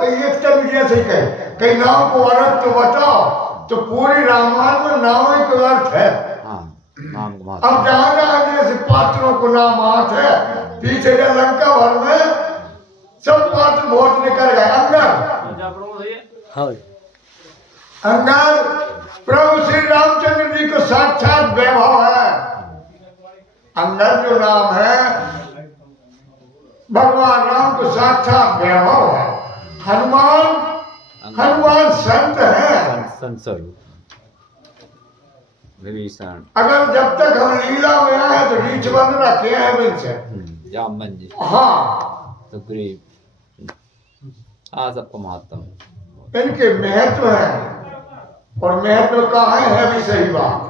कई एक तरीके से कई नाम को अर्थ तो बताओ, तो पूरी रामायण में नाम ही का अर्थ है। नाम को अब जहां जहां जैसे पात्रों को नाम आत है, पीछे के लंका भर में सब पात्र बहुत निकल गए। अंदर प्रभु श्री रामचंद्र जी को साक्षात वैभव है। अंदर जो नाम है भगवान राम को साक्षात वैभव है। हनुमान संत है, संत स्वरूप विभीषण। अगर जब तक हम लीला में आए तो रीछ बंद रखे हैं इनसे। जामन जी, हाँ, सुग्रीव, सबको महत्व इनके महत्व है। और महत्व कहा है भी सही बात।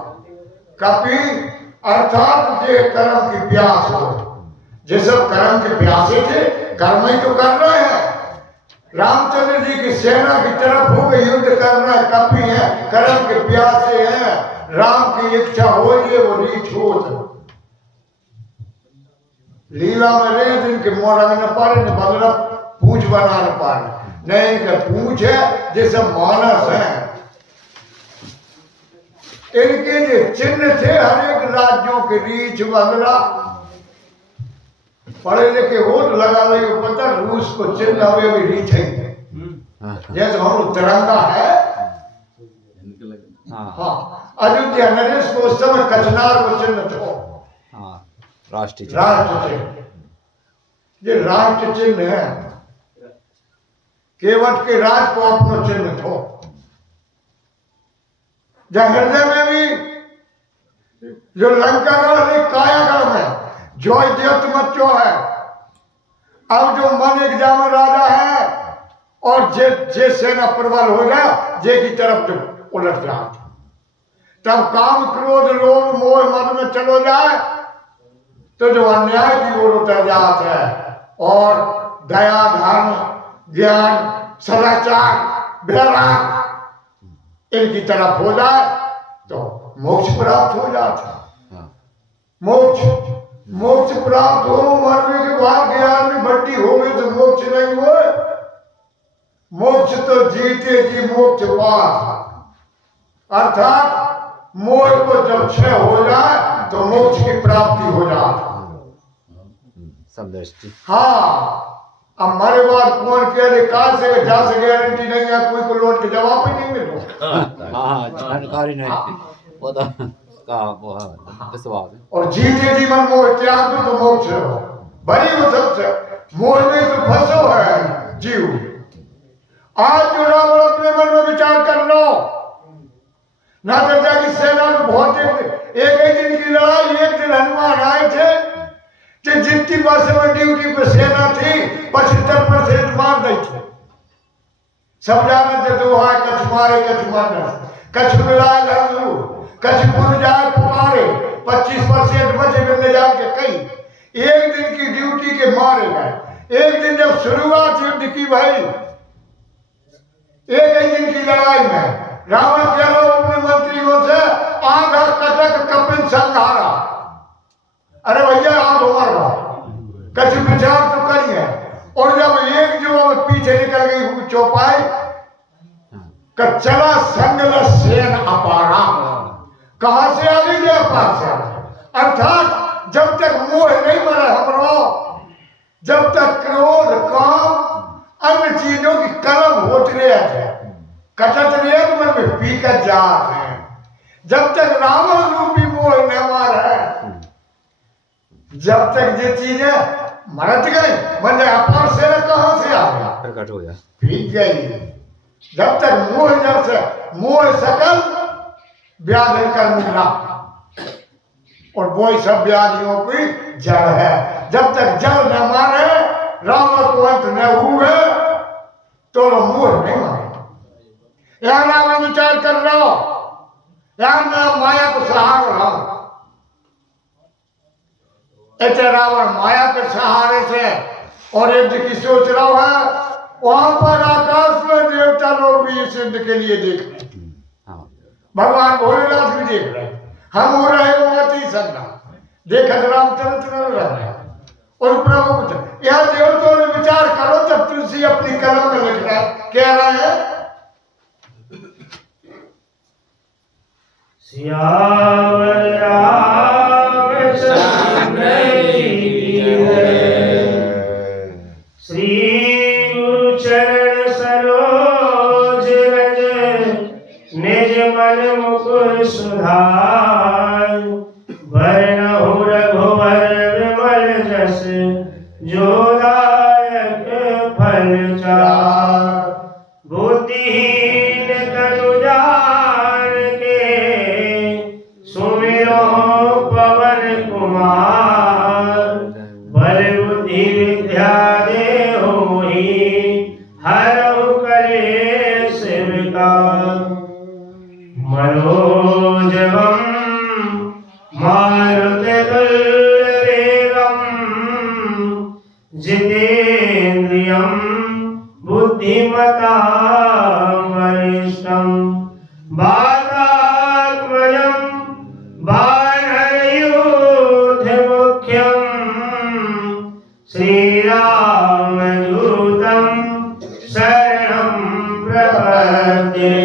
कपि अर्थात जे कर्म की प्यास हो, जे सब कर्म के प्यासे थे, कर्म ही तो कर रहे हैं। रामचंद्र जी की सेना की तरफ हो गए, युद्ध कर रहा है, कपि है, कर्म के प्यासे हैं। राम की इच्छा हो ये वो रीछ हो। लीला में रहे जिनके मोरंग न पारे न बदला पूछ बना न पारे, नहीं इनके पूछ है जैसे मानस है। इनके जो चिन्ह थे हर एक राज्यों के रीछ बदला, पढ़े लिखे हो तो लगा लो पता रूस को चिन्ह हुए भी रीछ है। जैसे हम तिरंगा है। हाँ, अयोध्या नरेश को उस समय कचनार को चिन्ह थो। राष्ट्र चिन्ह, ये राष्ट्र चिन्ह है। केवट के राज को अपना चिन्ह थो। हृदय में भी जो लंकागढ़ कायागढ़ में जो देवत मचो है। अब जो मन एग्जाम राजा है और जे सेना प्रबल हो गया, जे की तरफ जो उलट जाए, तब काम क्रोध लोभ मोह मद में चलो जाए तो जो अन्याय की ओर उतर जाता है और दया धर्म ज्ञान सदाचार वैराग इनकी तरफ हो जाए तो मोक्ष प्राप्त हो जाता है। मोक्ष प्राप्त हो, मरने के बाद ज्ञान में भट्टी हो गई तो मोक्ष नहीं हो। मोक्ष तो जीते जी मोक्ष पात, अर्थात मोह को जब क्षय हो जाए तो मोक्ष की प्राप्ति हो जाती। समदृष्टि। हाँ, अब हमारे बाद कौन कह दे कहा से जा से गारंटी नहीं है, कोई को लौट के जवाब ही नहीं मिलो। जानकारी नहीं, वो तो विश्वास है। और जीते जीवन मोह त्याग दो तो मोक्ष हो। बड़ी वो सबसे मोह में तो फंसो है जीव। आज जो रावण अपने मन में विचार कर लो, ना दर्जा की सेना में बहुत एक ही दिन की लड़ाई, एक दिन हनुमान आए थे कि जितनी बस में ड्यूटी पे सेना थी 75% मार दी थी। सब जाने थे दो हाथ कछ मारे कछ मारना, कछ मिलाए लड़ू, कछ पुन जाए पुकारे, 25% बचे मिलने जाके कई। एक दिन की ड्यूटी के मारे गए। एक दिन जब शुरुआत युद्ध की भाई, एक ही दिन की लड़ाई में रावण कह लो अपने मंत्रियों से आधा कटक कपिल संहारा। अरे भैया आप हमारा कछ विचार तो करिए। और जब एक जो पीछे निकल गई चौपाई का चला संगल सेन अपारा, कहां से आ गई अपार से। अर्थात जब तक मोह नहीं मरे हमरो, जब तक क्रोध काम अन्य चीजों की कलम होते रहे, कटत रहे तो मन में पीकर जात है। जब तक रावण रूपी मोह न मार है, जब तक ये चीजें मरत गई, मन अपार से कहां से आ गया, प्रकट हो गया, पीक गई। जब तक मोह जब से मोह सकल व्याधि कर मिला, और वो सब व्याधियों की जड़ है। जब तक जड़ न मारे, रावण को अंत न हुए तो मोह नहीं मारे। यहां रावण विचार कर रहा हो, यहां मैं माया को सहार रहा हूं। ऐसे रावण माया के सहारे से और युद्ध की सोच रहा है। वहां पर आकाश में देवता लोग भी इस युद्ध के लिए देख रहे हैं, भगवान भोलेनाथ भी देख रहे हैं। हम हो रहे मती संगा देखत रामचंद्र रहे और प्रभु यह देवताओं ने विचार करो, जब तुलसी अपनी कलम में कह रहे हैं सियावर रामचंद्र जी की जय। श्री गुरु चरण सरोज रज निज मन मुकुर सुधार। वरनहु रघुवर विमल जस जो दायक फल चार। बुद्धिहीन तनु जान के सुमिरो पवन कुमार। बल बुद्धि विद्या देहु मोहि हरहु कलेश विकार। मनोजवम मारुततुल्यवेगम् जितेन्द्रियं बुद्धिमतां वरिष्ठं। वातात्मजं वानरयूथमुख्यं श्रीरामदूतं शरणं प्रपद्ये।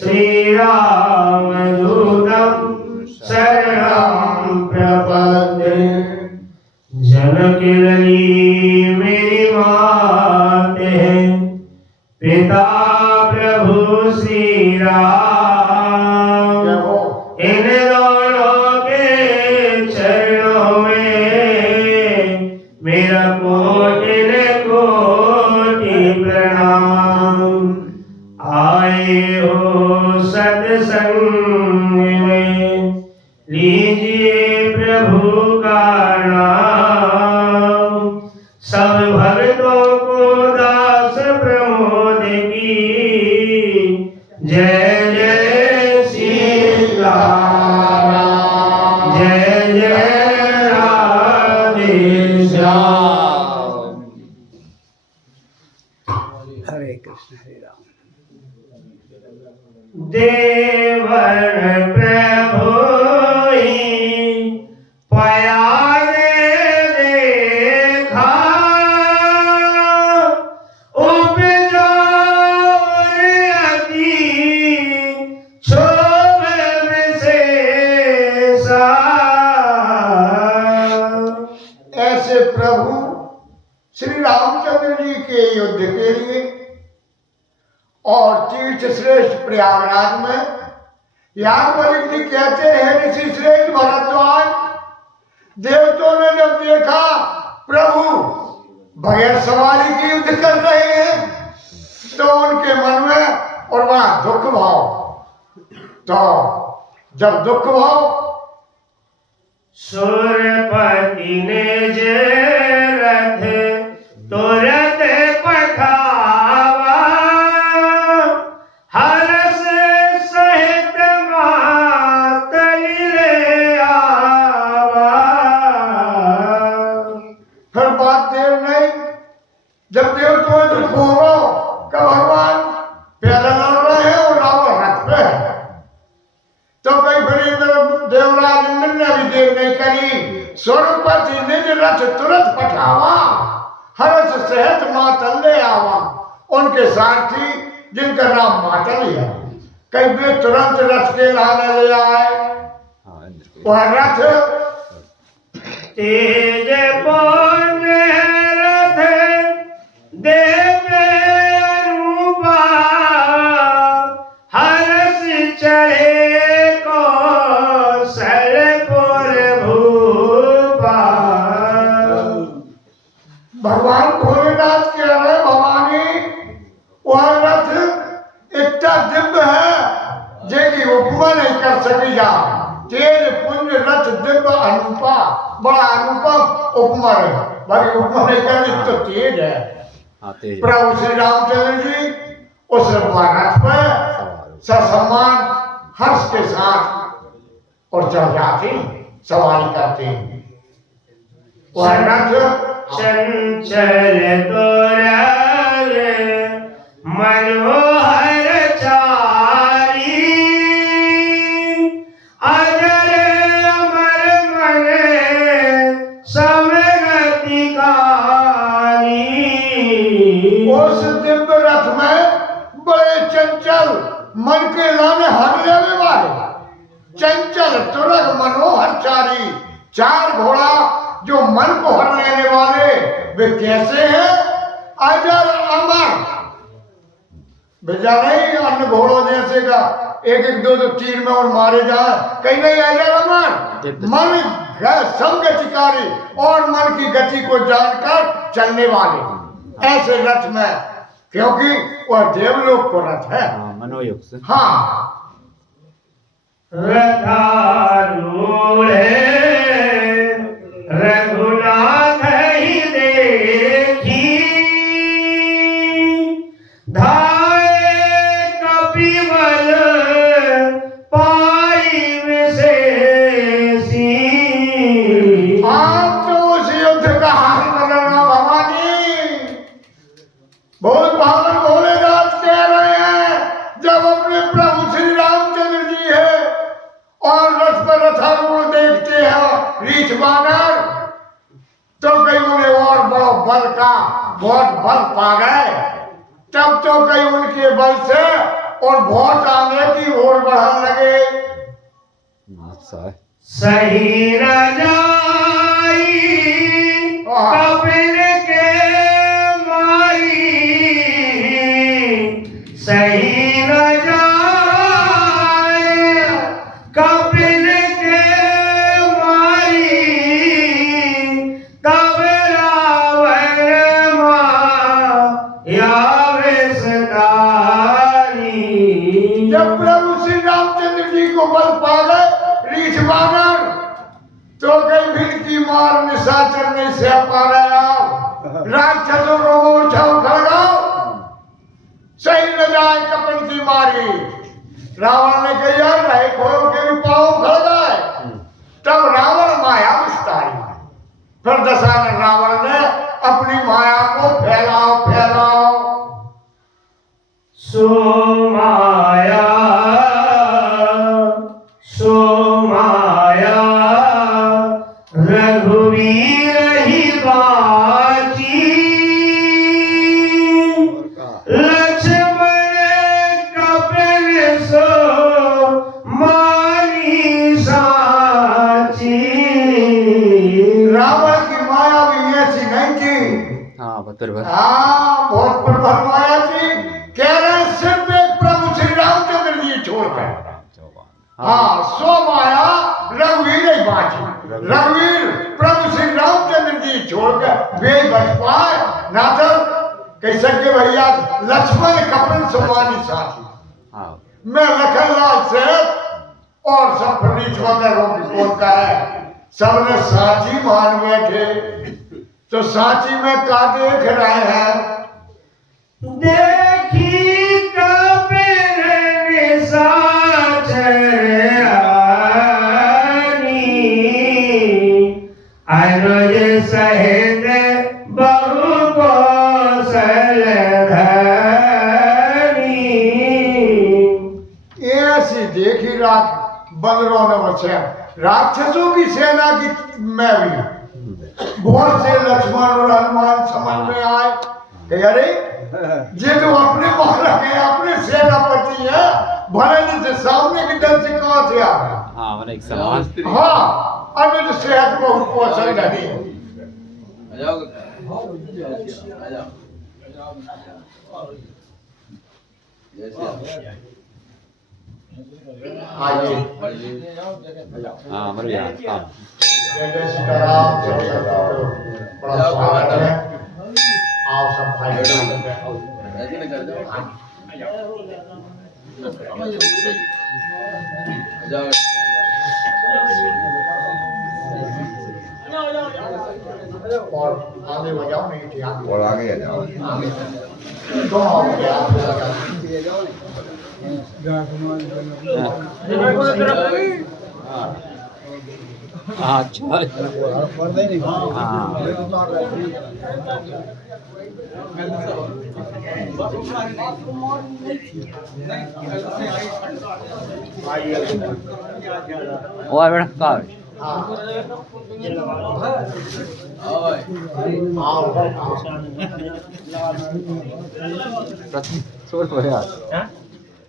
श्रीरामदूतं शरणं प्रपद्ये। जनकिरली मेरी मात है, पिता प्रभु श्री राम। इन दोनों के चरणों में मेरा कोटि कोटि प्रणाम। आए हो सत्संग में लीजिए प्रभु का नाम। सब भक्तों को दास प्रमोद की जय जय श्री राम। जय जय राधे श्याम। हरे कृष्ण हरे राम। देवन प्रभु पयाग देखा उपजा अति शोभ विशेषा। ऐसे प्रभु श्री रामचंद्र जी के युद्ध के लिए और तीर्थ श्रेष्ठ प्रयागराज में यहाँ पर एक जी कहते हैं ऋषि श्रेष्ठ भरद्वाज देवताओं ने जब देखा प्रभु बगैर सवारी की युद्ध कर रहे हैं तो उनके मन में और वहां दुख भाव। तो जब दुख भाव सुरपति ने जे रथ तुरंत पठावा। हर्ष सहित मातली ले आवा। हर बात देर नहीं। जब देव तो दुख होगा कि भगवान पैदल लड़ रहे हैं और रावण रथ पे है, तो कई फिर देवराज इंद्र ने भी देर नहीं करी। स्वरूपति निज रथ तुरंत पठावा। हर्ष सहित मातल ले आवा। उनके सारथी जिनका नाम मातल है, कई भी तुरंत रथ के लाने ले आए। हाँ इंद्र के वह रथ तेज पौन रथ देवे अनुपा। हर्ष चढ़े कौशलपुर भूपा। भगवान भोलेनाथ कह रहे भवानी वह रथ इतना दिव्य है जेकी उपमा नहीं कर सकी जा। तेज पुंज रथ दिव्य अनुपा, बड़ा अनुपम उपमा है। बड़ी उपमा नहीं करनी तो तेज है। हाँ तेज प्रभु श्री रामचंद्र जी उस रथ पर ससम्मान हर्ष के साथ और चढ़ जाते सवारी करते। वह रथ चंचल तोरग मनोहर चारी। अजर अमर मन समगतिकारी। उस दिव्य रथ में बड़े चंचल मन के लाने हर लेवे वाले चंचल तुरग मनोहर चारी, चार घोड़ा जो मन को हर लेने वाले वे कैसे हैं? अजर अमर, भेजा नहीं अन्य घोड़ों जैसे का एक एक दो दो तीर में और मारे जाए, कहीं नहीं। अजर अमर मन संग चिकारी और मन की गति को जानकर चलने वाले ऐसे रथ में, क्योंकि वह देवलोक को रथ है। हाँ, मनोयोग से। हाँ, रथारूढ़े रघुनाथ ही देखी, धाये कपिबल पाई विशेषी। आप तो उस युद्ध का हाल बदलना भवानी। बहुत भावन भोलेनाथ कह रहे हैं, जब अपने प्रभु श्री रामचंद्र जी है और रथ पर रथारूढ़ देखते हैं रीछ बानर, तो कहीं उन्हें और बड़ो बल का बहुत बल पा गए। तब तो कहीं उनके बल से और बहुत आगे की ओर बढ़ने लगे। अच्छा है। सही न जाई कपिल के माई, सही न जाए कपिल के माई, तब रावण माया विषधारी। जब प्रभु श्री रामचंद्र जी को बल पा गए रीछ बानर, तो कई भीड़ की मार निशाचर नहीं सह पा रहे। राक्षसों को मोर्चा उठा लाओ, सही न जाए कपिल की मारी। रावण ने कहा यार रहे खोरों के भी पाँव खड़ गए। तब रावण माया विस्तारी, फिर दशानन रावण ने अपनी माया को फैलाओ फैलाओ। सो माया रघुवीर ही बाची, लक्ष्मण कपिल सो मानी साची। रावण की माया भी ऐसी नहीं थी। हाँ, बतर हाँ, बहुत प्रबल माया थी। कह रहे हैं सिर्फ एक प्रभु श्री रामचंद्र जी छोड़कर। हाँ, सो माया रघुवीर ही बाची। रघुवीर प्रभु श्री रामचंद्र जी छोड़कर वे बच पाए ना, तो कह सके भैया लक्ष्मण कपिल सुमानी साथी। हाँ, मैं लखनलाल से और सब फर्नीच वगैरह की कौन का है, सबने साची मान बैठे। तो साची में का देख रहे हैं? देखी कपिल निशाचरानी, अनुज सहित बहु कौशल धनी। ऐसी देखी रात बंदरों ने बचा राक्षसों की सेना की मैं भी बहुत से लक्ष्मण और हनुमान समझ में आए कि अरे ये तो अपने महाराज के अपने सेनापति है, भले नहीं से सामने की दल से कहां से आ गया। हाँ, मैंने एक समान। हाँ, अनुज सेहत बहुत कौशल धनी। आइए हाँ, मर गया। हाँ, जय जय सीताराम। बड़ा स्वागत है। आओ सब भाई और आगे बजाओ नहीं थी आगे और आगे आ जाओ। दोनों आगे जाओ। हाँ, अच्छा। हाँ, और बेटा कहाँ है? 소리 뭐야?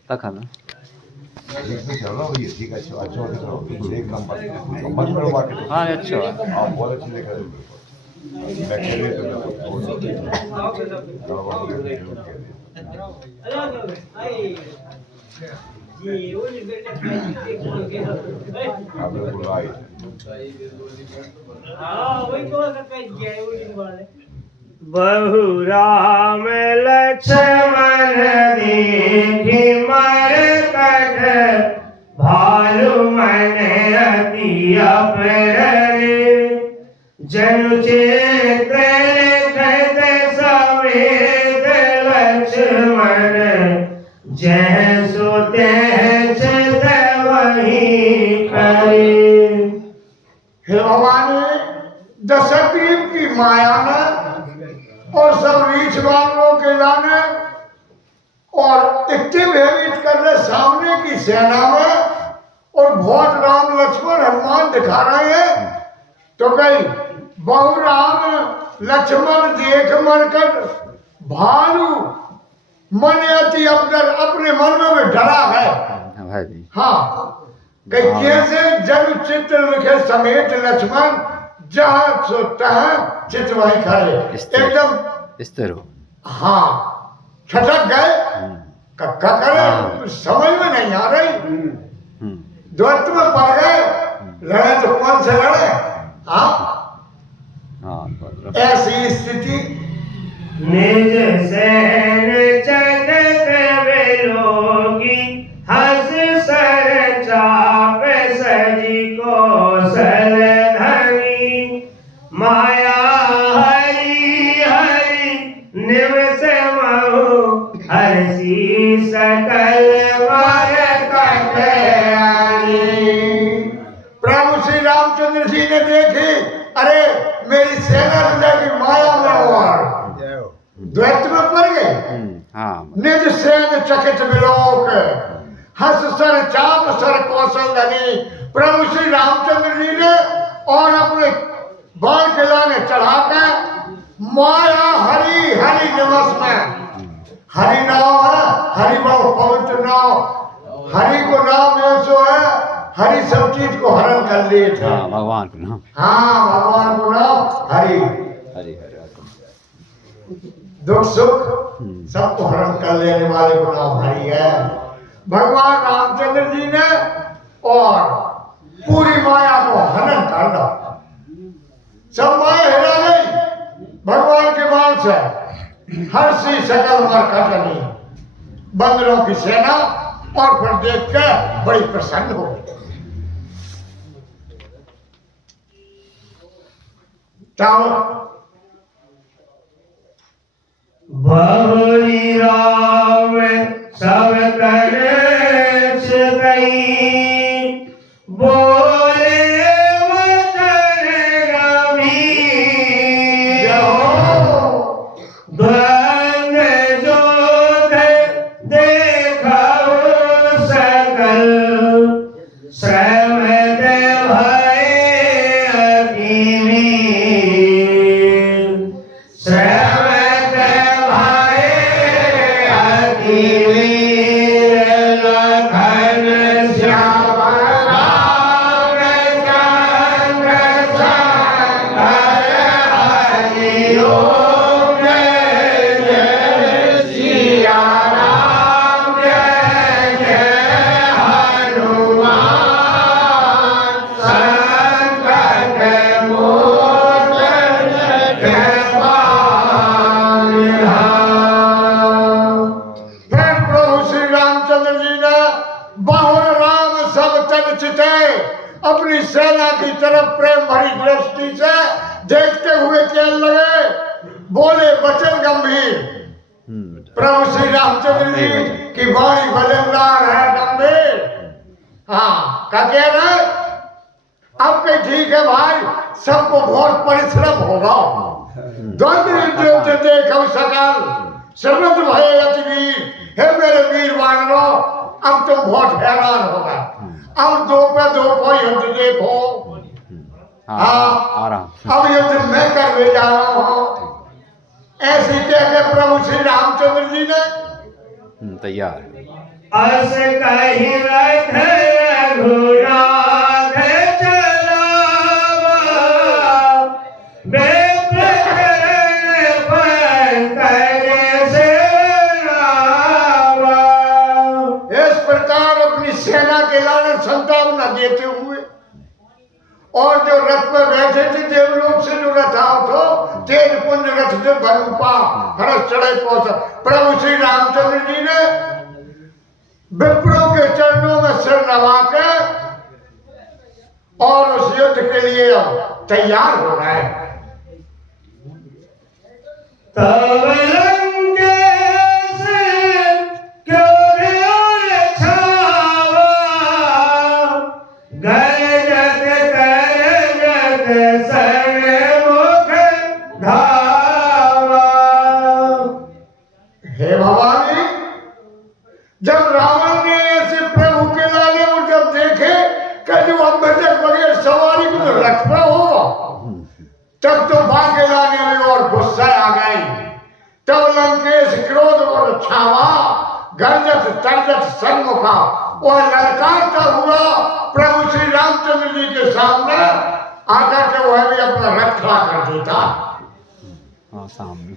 딱 하나. हाँ अच्छा बहु राम लक्ष्मण देखी मरकट भालु मन अति अपरे जनु चित्र लिखत समेत लक्ष्मण जय सो तैं चित वही करे। हे भवानी दशग्रीव की माया ने और सब रीछ बानरों के लाने और इतने भयभीत कर रहे सामने की सेना में और बहुत राम लक्ष्मण हनुमान दिखा रहे हैं तो कहीं बहु राम लक्ष्मण देख मरकट भालू मन अति अपने मन में डरा है। भाई हाँ कहीं कैसे जब चित्र लिखे समेत लक्ष्मण जहाँ सोता है चित्र वही खड़े एकदम इस तरह हाँ छटक गए कक्का करे समझ में नहीं आ रही द्वंद्व में पड़ गए लड़े तो कौन से लड़े हाँ ऐसी स्थिति निज सैन चकत विलोकी हस सर चाप सजी कौशल धनी माया हरि हरि निवस महु हर्षि सकल वर कटयानी। प्रभु श्री रामचंद्र जी ने देखी अरे मेरी सेना की माया में और द्वैत में पड़ गए। हाँ निज सेन चकित विलोक हस सर चाप सर कौशल धनी। प्रभु श्री रामचंद्र जी ने और अपने बाण के लाने चढ़ाकर माया हरि हरि निवास में हरि नाम है हरि बहु पवित्र नाम हरि को नाम जो है हरि सब चीज को हरण कर लिए थे। हाँ भगवान को नाम हाँ भगवान को नाम हरि हरि हरि दुख सुख सबको हरण कर लेने वाले को नाम हरि है। भगवान रामचंद्र जी ने और पूरी माया को हरण कर दिया सब माया हिला गई भगवान के बाण से हर्षि सकल मरकटनी बंदरों की सेना और फिर देख के बड़ी प्रसन्न हो गई। बहुरी राम सब कर गई बोले वचन गंभीर द्वंद जोध देखो सकल श्रम भय अग्नि श्रम अपनी सेना की तरफ प्रेम भरी दृष्टि से देखते हुए कहने लगे बोले वचन गंभीर। प्रभु श्री रामचंद्र जी की वाणी वजनदार है गंभीर। हाँ क्या कह रहे अब कहीं ठीक है भाई सबको बहुत परिश्रम होगा द्वंद्व देखो सकल श्रमत भय अति वीर। हे मेरे वीर वानरो अब तुम बहुत हैरान होगा अब दो पे दो को युद्ध देखो हाँ आराम से। अब युद्ध मैं करने जा रहा हूँ। ऐसे कह के प्रभु श्री रामचंद्र जी ने तैयार। अस कहि रथ रघुनाथ चलावा, बेप्रचरण पंकज से रावा। इस प्रकार अपनी सेना के लाने संतावना देते हुए और जो रथ में बैठे थे देवलोक से जो रथाओ तो तेज पुण्य रथ से बनुपा हरस चढ़े कौशल प्रभु श्री रामचंद्र जी ने विप्रों के चरणों में सिर नवा के और उस युद्ध के लिए तैयार हो रहे हैं। तब लंकेश क्यों छावा, गरजत करजत सन्मुख धावा। हे भवानी, जब रावण ने ऐसे प्रभु के लाले और जब देखे कि जो अम्बेडकर बगैर सवारी को तो रथ पे हो, तब तो भाग्य लाने में और गुस्सा आ गई। तब लंकेश क्रोध और छावा, गर्जत तर्जत सन्मुखा और ललकारता हुआ प्रभु श्री रामचंद्र जी के सामने आकर के वह भी अपना रथ खड़ा कर देता। हाँ सामने।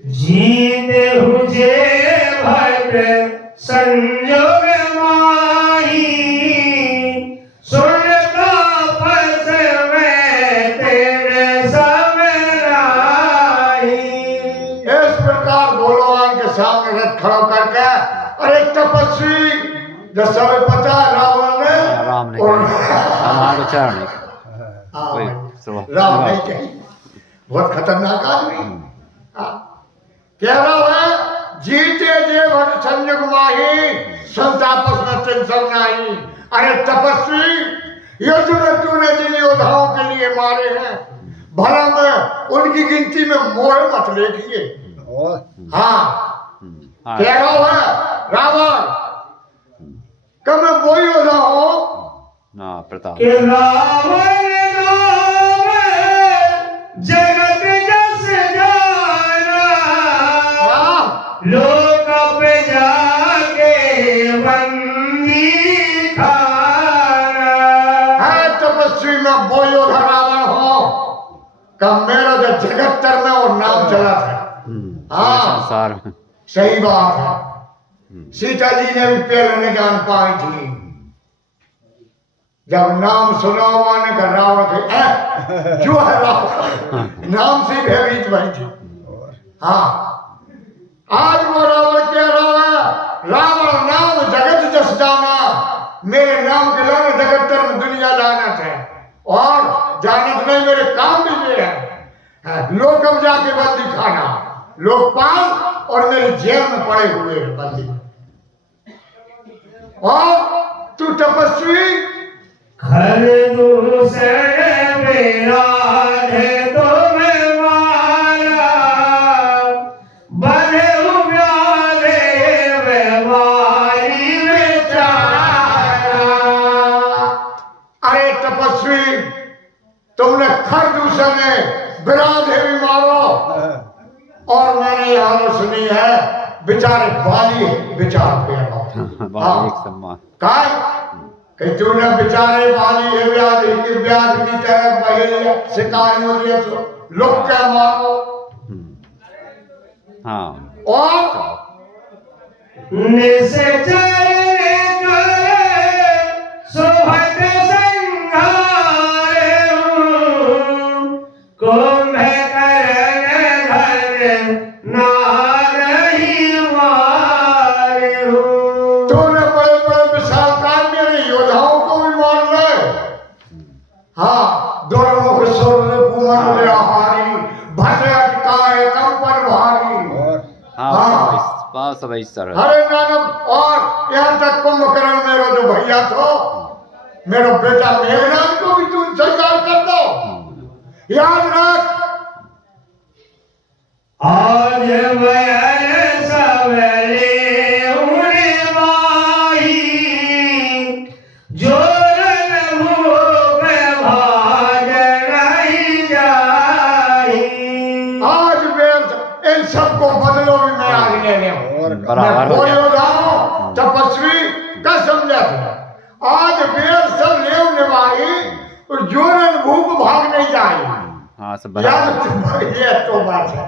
जीत हुजे भट संजोग माही, सुनता पस में तेरे सब राही। इस प्रकार भगवान के सामने रथ खड़ा करके अरे तपस्वी जब समय पता है राम ने और हमारे चरण हाँ, कोई राम नहीं चाहिए, बहुत खतरनाक आदमी। हाँ, कह रहा है जीते जे भट संयुग माही, संतापस में टेंशन नहीं। अरे तपस्वी, युद्ध में तूने जिन योद्धाओं के लिए मारे हैं, भला में उनकी गिनती में मोह मत लेखिए। हाँ, हाँ कह रहा है रावण कब मैं वो योद्धा हूँ ना प्रताप। कि रावण नाम जगत जस जाना, लोक पे जाके बंदी खाना। है तपस्वी में वो योद्धा रावण हूँ कब मेरा जो जगत्तर में और नाम चला था। हाँ। संसार में। सही बात है। सीता जी ने भी पहले नहीं जान पाई थी, जब नाम सुना माने का रावण थे जो है रावण नाम से भयभीत बनी थी। हाँ, आज वो रावण कह रहा है रावण नाम जगत जस जाना, मेरे नाम के लाने जगत्तर में दुनिया जाना है और जानत नहीं मेरे काम भी ये है। लोकम जाके बंदी खाना, लोकपाल और मेरे जेल में पड़े हुए हैं बंदी। और तू तपस्वी घर दूसरे मेरा है तुम मारा, बधे व्याधे व्यवहारी बेचारा। अरे तपस्वी, तुमने खर दूसरे विराट है भी मारो और मैंने यहाँ सुनी है बेचारे बाली विचार पे बाली एक सम्मान। काय कि तूने बेचारे बाली है ब्याज की तरह पहले शिकार मुझे तो लोग क्या मारो। हाँ और निश्चर कर सुभट संघारे हूँ, कुंभकर्ण धन नारही मारे हूँ। तूने बड़े बड़े विशालकाय मेरे योद्धाओं को भी मार ले। हाँ, दोनों मुख सोने कुमन ले हारी, भटक काय कंपन भारी। हाँ सब इस तरह। अरे नानक, और यहाँ तक कुंभकर्ण मेरा जो भैया तो मेरा बेटा मेघनाथ को भी तू स्वीकार कर दो। याद रख आज मैं सवेरे उन्हें माही, जोरन भूप भाजन बराबर हो कोई गया। उदाहरण तपस्वी का समझा था। आज बेर सब लेव निभाई और जोरन भूख भाग नहीं जाए। हाँ सब याद बराबर। ये तो बात है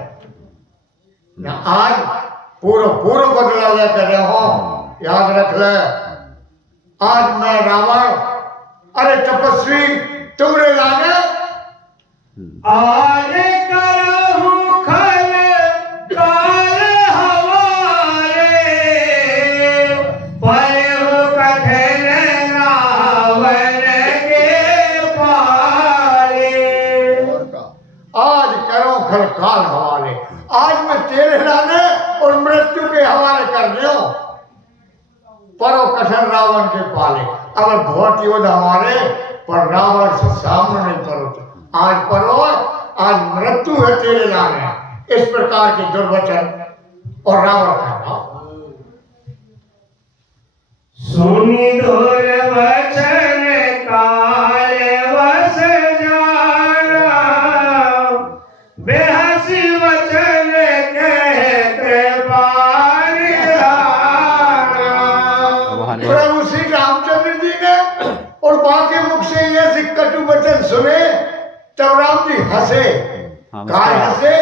ना। आज पूरा बदला ले कर रहे हो, याद रख ले। आज मैं रावण, अरे तपस्वी तुमरे लाने आज करहूं खल काल हमारे, पयो कठिन रावण के पाले। आज करो खलकाल हवाले। आज मैं तेरे लाने और मृत्यु के हवाले कर दियो, परो कठिन रावण के पाले। अब बहुत योद्ध हमारे पर रावण से सामने नहीं करो तो आज परो, आज मृत्यु है तेरे लाने। इस प्रकार के दुर्वचन और रावण का नाम। सुनि दुर्वचन काल वस जाना, बेहसी वचन कह कृपा निधाना। भगवान प्रभु श्री रामचंद्र जी ने और बाकी मुख से ये कटु वचन सुने, तब राम जी हंसे। हाँ, काय हंसे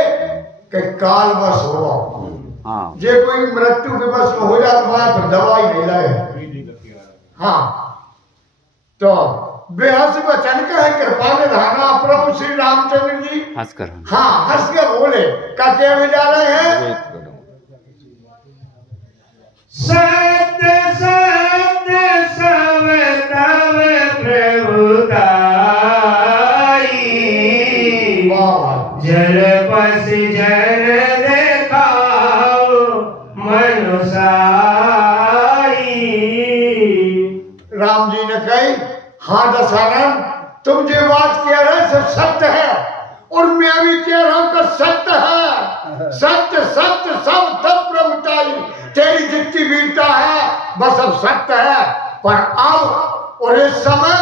कि काल बस हो। हाँ जे कोई मृत्यु के बस में हो जाता वहां पर दवाई नहीं लगे। हाँ तो बेहस वचन का है कृपा निधाना। प्रभु श्री रामचंद्र जी हंस कर हाँ हंस के बोले का क्या जा रहे हैं। सत्य सत्य सब तब प्रभु गाई, वाह जल पस जन देखाओ मनुषाई। राम जी ने कही हाँ दशरथ, तुम जो बात कह रहे सब सत्य है और मैं भी कह रहा हूं कि सत्य है। सत्य सत्य सब तब प्रभुताई, तेरी जितनी वीरता है बस अब सत्य है। पर अब और इस समय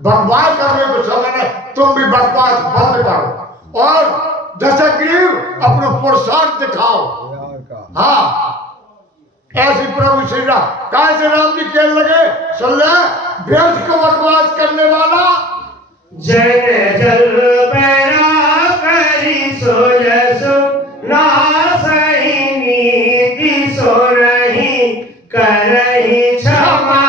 बकवास करने को समय नहीं, तुम भी बकवास बंद करो और दशग्रीव अपना पुरुषार्थ दिखाओ। हाँ ऐसी प्रभु श्री राम कैसे राम जी कहने लगे, सुन ले व्यर्थ को बकवास करने वाला। जन जल पैरा करी सो जसो ना सही नीति सो रही करही क्षमा।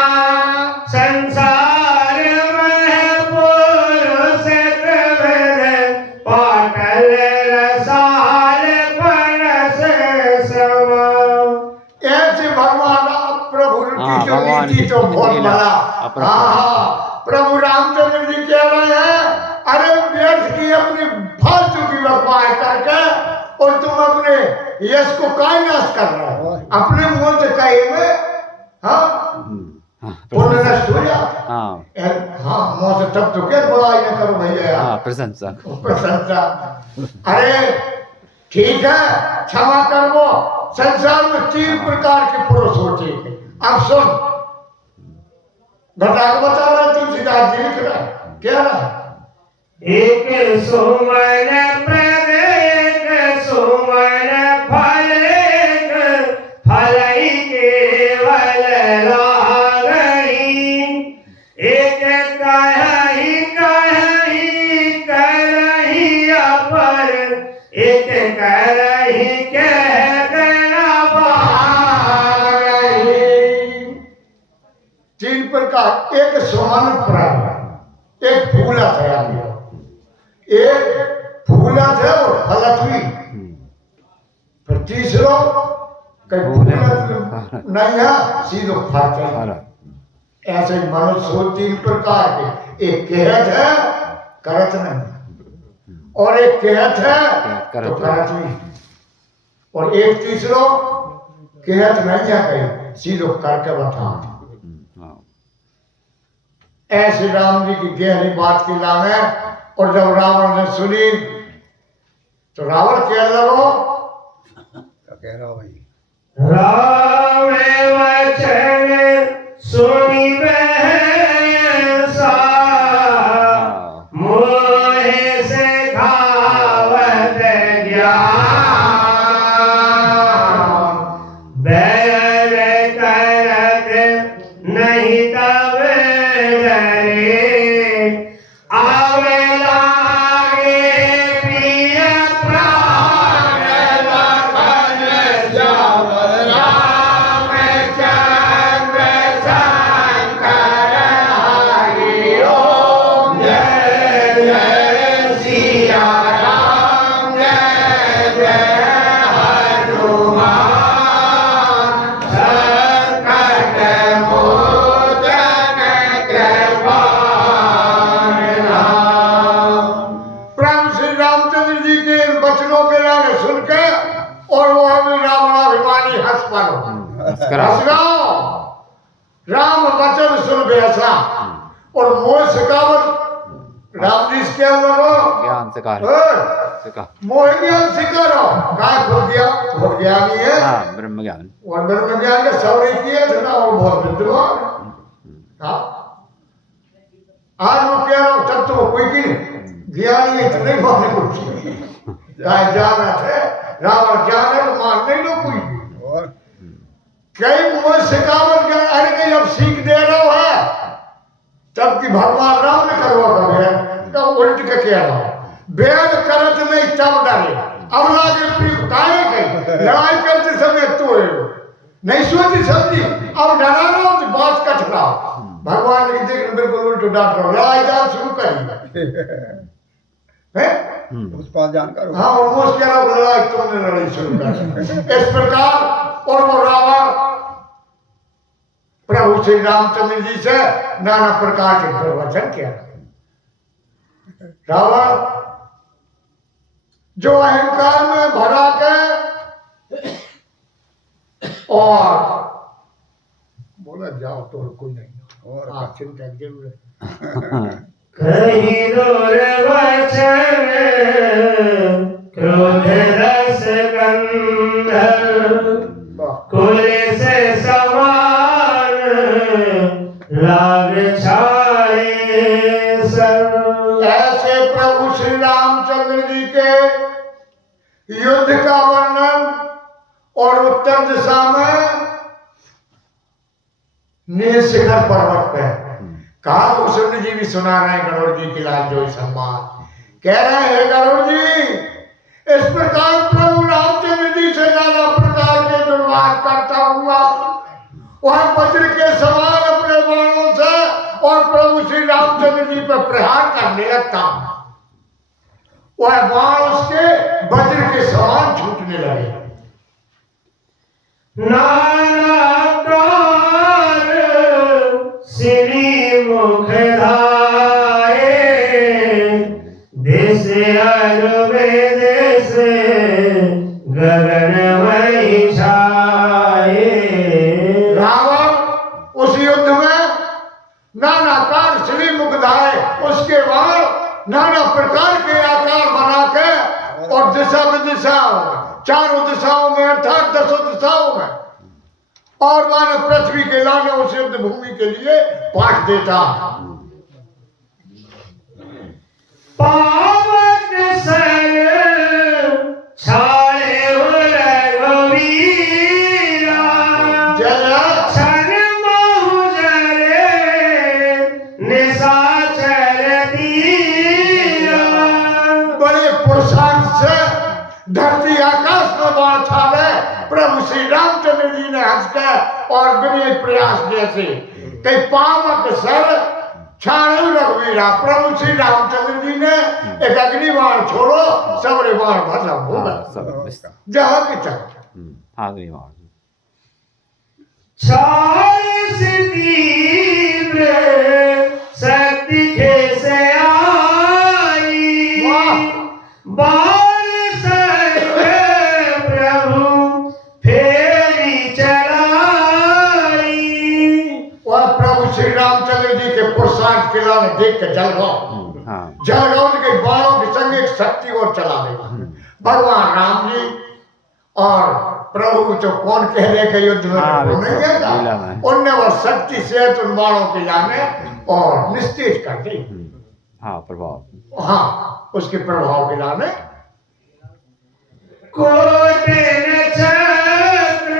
संसार में पुरुष प्रवृत्त पाटल रसाल परस समा। ऐसे भगवान प्रभु हाँ, की जो भगवान नीति की तो बहुत लीला बड़ा। अपरंपार। हाँ प्रभु रामचंद्र जी कह रहे हैं, अरे व्यर्थ की अपनी फालतू की बकवास करके और तुम अपने यश को काय नाश कर रहे हो। अपने मुंह से कहे में हाँ पुण्य नष्ट हो जाता। हाँ हाँ मुंह से तब तो क्या बड़ाई न करो भैया। हाँ प्रशंसा प्रशंसा अरे ठीक है क्षमा कर वो। संसार में 3 प्रकार के पुरुष होते हैं। अब सुन घटा के बता रहा है, तुलसीदास जी लिख रहा है क्या रहा है। एक सुमन प्रद एक सुमन फल, एक फलई केवल लागई। एक कहि कहि करहि अपर, एक करहि कह गना बागई। 3 प्रकार, एक सुमन प्रद, एक फूलत है आदमी, एक फूलत है और फलत हुई। फिर तीसरो कहीं फूलत नहीं है सीधो फलत है। ऐसे मनुष्य हो 3 प्रकार के, एक कहत है करत नहीं और एक कहत है तो करत नहीं और एक तीसरो कहत नहीं है कहीं सीधो करके बता। ऐसे राम जी की गहरी बात की लाभ है। और जब रावण ने सुनी तो रावण कहने लगो कह रहा भाई राम वचन सुनि बैसा, मोहे से खावत ज्ञान। हंस गाओ राम वचन सुन बैसा और मोह सिखावत राम जी इसके अंदर ज्ञान से कार्य ओए, सिखा। मोह ज्ञान सिखाओ काय खो गया वो ज्ञानी है हाँ ब्रह्म ज्ञान। और ब्रह्म ज्ञान के सौरी किए थे ना और बहुत विद्वान हाँ आज वो कह रहा हूँ तब तो कोई की ज्ञानी है तो नहीं मानने कुछ काय जाना थे रावण ज्ञान है तो मान नहीं लो कोई भी और कई मोह सिखावत ज्ञान अरे कहीं अब सीख दे रहा है तब कि भगवान राम ने करवा कर गया तो उल्ट के कह रहा हूं बेद करत नहीं तब डाले अब लागे प्री काहे के लड़ाई करते समय तो नहीं सोची समझी अब डरा रहा हूं बात कट रहा भगवान ने देख बिल्कुल उल्ट डांट रहा लड़ाई जान शुरू करी है उस पास जानकर हाँ ऑलमोस्ट कह रहा हूं लड़ाई तुमने लड़ाई शुरू कर इस प्रकार और वो रावण प्रभु श्री रामचंद्र जी से नाना प्रकार के प्रवचन किया रावण जो अहंकार में भरा के और बोला जाओ तो कोई नहीं और आप चिंता की जरूरत है कहीं दूर वचन क्रोध रस गंध कुल से समान लाग छाए सर। ऐसे प्रभु श्री रामचंद्र जी के युद्ध का वर्णन और उत्तर दिशा में नील शिखर पर्वत पे कहा कुसुम जी भी सुना रहे हैं गरुड़ जी की लाल जोई सम्मान कह रहे हैं गरुड़ जी इस प्रकार प्रभु रामचंद्र जी से नाना प्रकार के दुर्वार करता हुआ वह वज्र के समान अपने बाणों से और प्रभु श्री रामचंद्र जी पर प्रहार करने लगता वह बाण उसके वज्र के समान छूटने लगे नाना कार श्री मुख धाये देश अरवेद से गगन वही छाए। रावण उस युद्ध में नाना कार श्री मुखधाए उसके बाद नाना प्रकार के आकार बना के और दिशा विदिशाओं में चारों दिशाओं में अर्थात 10 दिशाओं में और मानो पृथ्वी के लाने उस युद्ध भूमि के लिए पाठ देता पावक सर छाए रघुवीरा जय छन महु जरे निशाचर दीरा। बड़े पुरुषार्थ से धरती आकाश में बाढ़ छाले प्रभु श्री रामचंद्र जी ने हंस के और विनय प्रयास जैसे कई पावक सर छाणु रघुवीरा प्रभु श्री रामचंद्र जी ने एक अग्निबाण छोड़ो सबरे बाण भस्म हो गए जहां के चक्र अग्निबाण छाए से तीव्र शक्ति खेसे आई बाल सर्व प्रभु फेरी चलाई। वह प्रभु श्री रामचंद्र जी के पुरुषार्थ के लाने देख के जलगांव के बाणों के संग एक शक्ति और चला देगा भगवान राम जी और प्रभु तो कौन कह रहे कि युद्ध में नहीं गया उनने वह शक्ति से उन बाणों के लाने और निस्तेज कर दी हाँ प्रभाव हाँ उसके प्रभाव के लाने कोटिन चक्र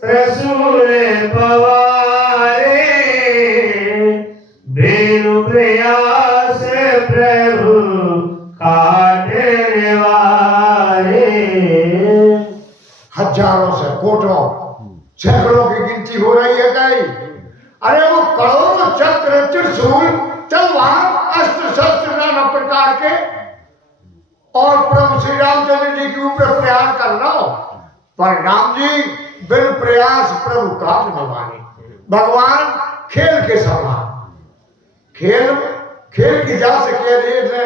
प्रसूर पवारे बेनु प्रयास प्रभु काटने वारे। हजारों से कोटों सैकड़ों की गिनती हो रही है कई अरे वो करोड़ों चक्र त्रिशूल तलवार अस्त्र शस्त्र नाना प्रकार के और प्रभु श्री रामचंद्र जी के ऊपर प्रहार कर रहा हो पर राम जी बिन प्रयास प्रभु काटने वाले भगवान खेल के समान खेल की जा से कह रहे थे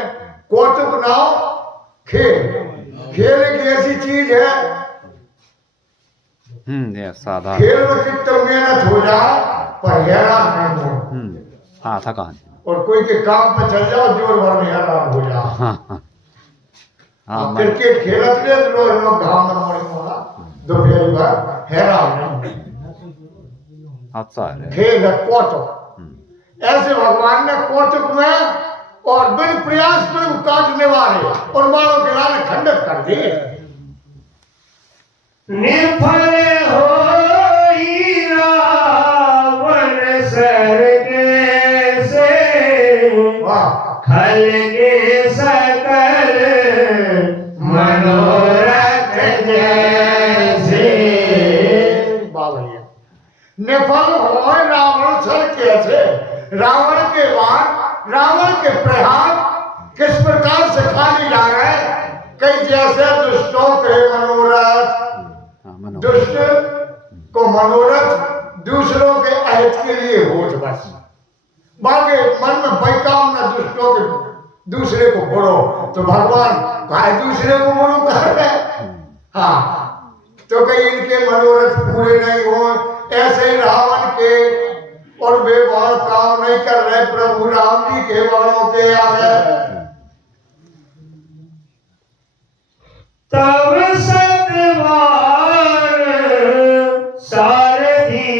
कौतुक नाव खेल खेल एक ऐसी चीज है, ये साधा। खेल में कितना मेहनत हो जाए पर हैरान नहीं हो। हाँ थकान। और कोई के काम पे चल जाओ जोर भर में हैरान हो जाओ। हाँ अब क्रिकेट खेलत ले तो लोग घाम में मरे होगा दोपहर भर हैरान नहीं। अच्छा है। खेल है कौतुक। ऐसे भगवान ने कौतुक में और बिन प्रयास में काटने वाले और मानव के लाने खंडित कर दिए। निफल होई रावण सर के से वाह खल के सकल मनोरथ जैसे। बावलिया निफल हो रावण सर कैसे। रावण के बाद रावण के प्रहार किस प्रकार से खाली जा रहे कई जैसे दुष्टों के मनोरथ। दुष्ट को मनोरथ दूसरों के अहित के लिए हो बस। बाकी मन में बैकामना दुष्टों के दूसरे को बुरो तो भगवान भाई दूसरे को बुरो कर रहे। हाँ तो कहीं इनके मनोरथ पूरे नहीं हो। ऐसे ही रावण के और वे बाण काम नहीं कर रहे प्रभु राम जी के बाणों के आगे। तब सतवार सारथी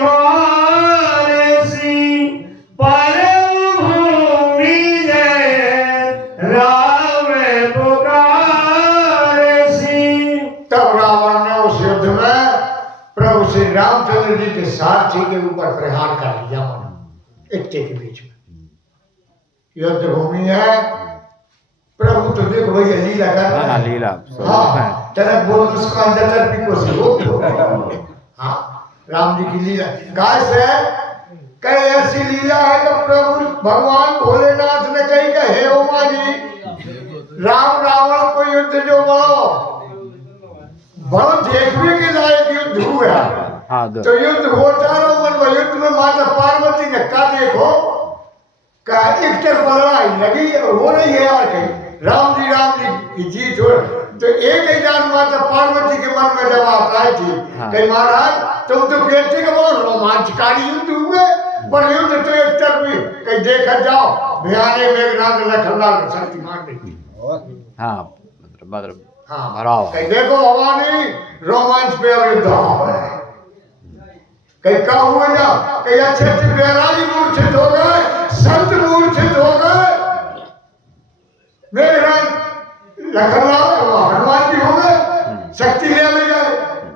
वारसी परम भूमि जय राम पुकारसी। तब रावण ने उस युद्ध में प्रभु श्री रामचंद्र जी के सारथी के ऊपर प्रहार कर दिया। इतने के बीच में युद्ध भूमि है। प्रभु तो देखो भैया लीला कर रहा है। लीला। हाँ तरक बोल मुस्कान जतर भी को सी। हाँ राम जी की लीला कैसे कई ऐसी लीला है कि प्रभु भगवान भोलेनाथ ने कही कि हे उमा जी राम रावण को युद्ध जो बड़ो देखने के लायक युद्ध हुआ। तो युद्ध होता रहो मन युद्ध में माता पार्वती ने कहा देखो का एक तरफ लड़ाई लगी हो रही है यार कहीं राम जी की जीत हो। तो एक ही जान माता पार्वती के मन में जब आप आई थी कहीं महाराज तुम तो कहते कि बहुत रोमांचकारी युद्ध हुए पर युद्ध तो एक तरफ भी कहीं देखा जाओ भयाने मेघनाथ लखनलाल की शक्तिमान नहीं। हाँ मतलब हाँ भराव कहीं देखो भवानी रोमांच पे अब युद्ध कहीं क्या हुए ना कहीं अच्छे अच्छे बैरागी मूर्छित हो गए संत मूर्छित हो गए मेघनाथ लखनलाल हनुमान जी हो गए शक्ति ले गए।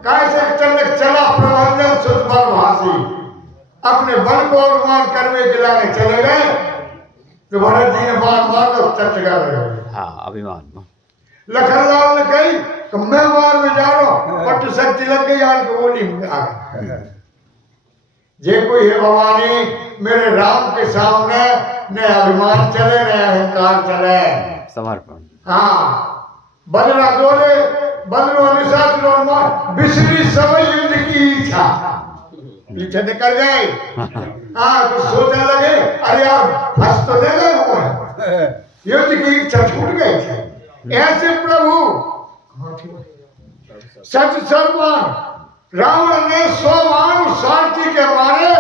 कैसे चला प्रबंधन सुतबल भाषी अपने बल को अनुमान करने के लाने चले गए तो भरत जी ने बात मार कर चर्च कर रहे। हाँ अभिमान। लखनलाल ने कही तो मैं मार में जा रहा हूं पट शक्ति लग गई यार को बोली आ गए। जे कोई है भवानी मेरे राम के सामने न अभिमान चले न अहंकार चले समर्पण। हाँ बदला दोले बदलो निशाचर बिसरी समय युद्ध की इच्छा पीछे निकल गए। हाँ कुछ सोचने लगे अरे यार फंस तो दे गए हुए युद्ध की इच्छा छूट गई थी। ऐसे प्रभु सच सर्वान रावण ने 100 बाण सारथी के मारे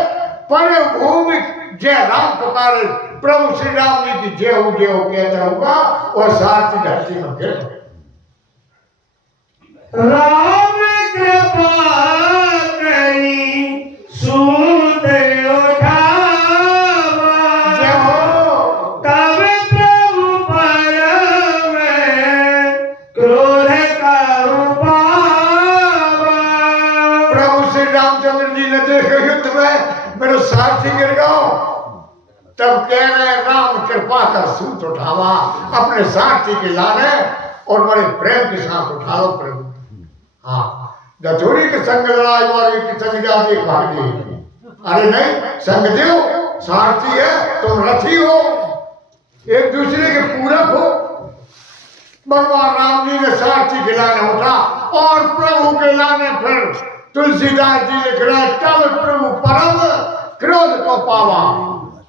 पर भूमि जय राम पुकारे प्रभु श्री राम जी की जय हो कहता होगा और सारथी धरती में गिर। राम कृपा करी सूत उठावा जय हो तब प्रभु परम क्रोध करू पावा। प्रभु श्री रामचंद्र जी ने देखे युद्ध में मेरे सारथी गिर गया तब कह रहे राम कृपा कर सूत उठावा अपने सारथी के लाने और बड़े प्रेम के साथ उठा लो प्रभु। हाँ दचोरी के संग लड़ाई वाली की संग जाती भागी। अरे नहीं संग देव सारथी है तुम रथी हो एक दूसरे के पूरक हो। भगवान राम जी ने सारथी के लाने उठा और प्रभु के लाने फिर तुलसीदास जी लिख रहे तब प्रभु परम क्रोध को पावा।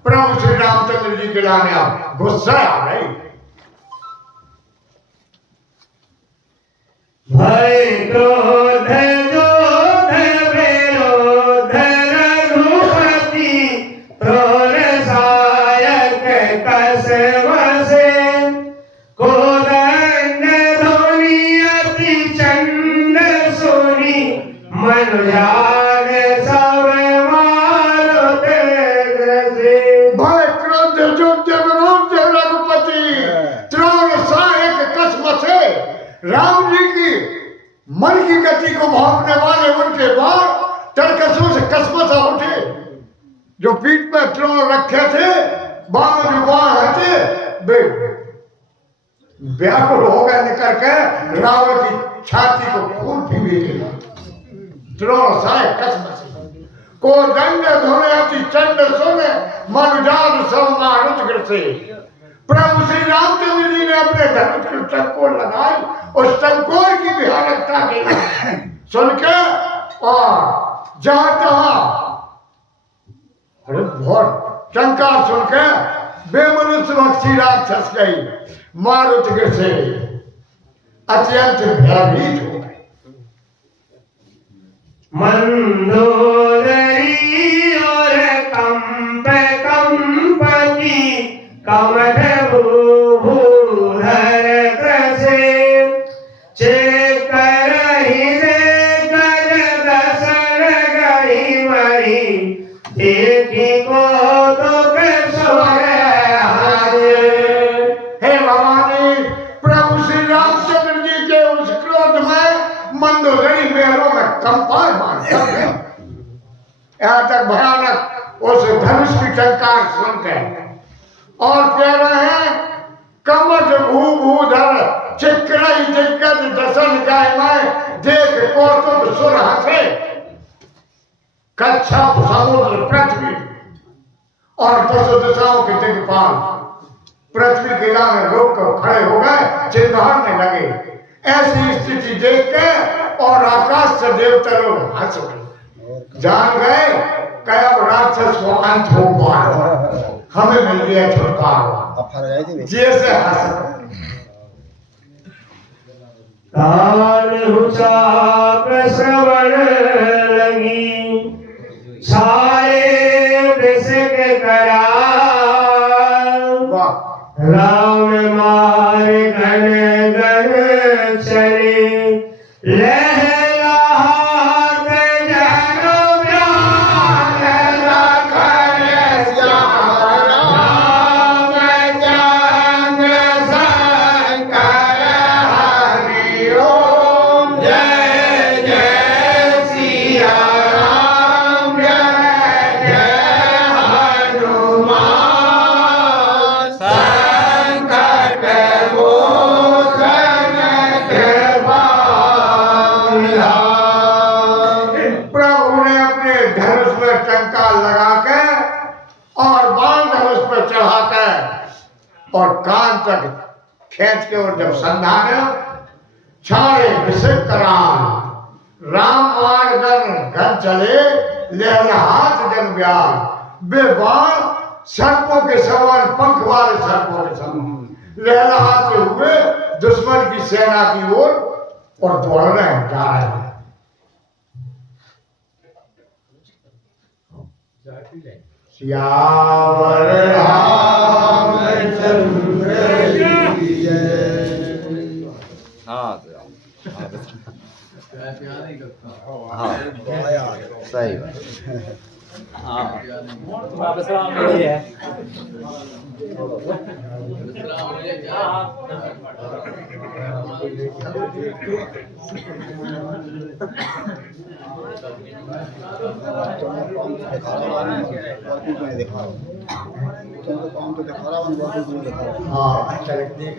प्रभु श्री रामचंद्र जी के लाने अब गुस्सा आ गई। भय क्रोध जोध विरोध रघुपति क्रोध सायक कसम से कोदंड ध्वनि अति चंड सुनी मनुजाग सब मारुत ग्रसे भय क्रोध युद्ध विरोध रघुपति त्रोण सहायक कसम से राम जी की मन की गति को भांपने वाले उनके बाद तरकसों से कसमसा उठे जो पीठ पर त्रोण रखे थे बाण जो बाण थे वे व्याकुल हो गए निकल के रावण की छाती को खून पीवे थे त्रोण सहायक कसम से को दंड धोने अति चंड सोने मनुजात सब मारुत ग्रसे प्रभु श्री रामचंद्र जी ने अपने धनुष की चंकोर लगाई और चंकोर की भयानकता के सुन के और जहां तहां बहुत टंकार सुन के बेमनुष्य भक्षी राक्षस गई मारुत से अत्यंत भयभीत हो गए मंदोदरी और कंपति कमठ भूधर त्रसे चेकर ही दे गज दसन गई मरी देखी को तो हे भवानी प्रभु श्री रामचंद्र जी के उस क्रोध में मंदोदरी महलों में कंपार मार यहाँ तक भयानक उस धनुष की टंकार सुन के और कह रहे हैं कमठ भूधर चिकरई दिग्गज दसन गाय में देख कौतुक सुर हंसे कच्छप समुद्र पृथ्वी और दसों दिशाओं के दिग्पाल पृथ्वी के में रोक कर खड़े हो गए चिल्लाने लगे ऐसी स्थिति देख के और आकाश से देवता लोग हंस उठे जान गए कि अब राक्षस को अंत हो गया हमें मिल गया छुटकारा जैसे हंस कान हुचाप श्रवण लगी सारे विषक करा राम मार घन घन चले लहलाहट जन व्यान लखन श्याम रामचंद्र शंकर हरि ओम जय जय सिया राम जय जय हनुमान प्रभु ने अपने धनुष में टंकार लगा के और बाण धनुष पर चढ़ा के और कान तक खींच के और जब संधाने छाड़े विषिक कराम राम मार्गन घन चले लहलाहाट जन व्यान बे बाण सर्पों के समान पंख वाले सर्पों के समान लहलाहाते हुए दुश्मन की सेना की ओर और दौड़ रहे हैं जा रहे हैं सियावर रामचंद्र की जय। हाँ हाँ सही बात हाँ दिखा रहा हूँ हाँ अच्छा लगता है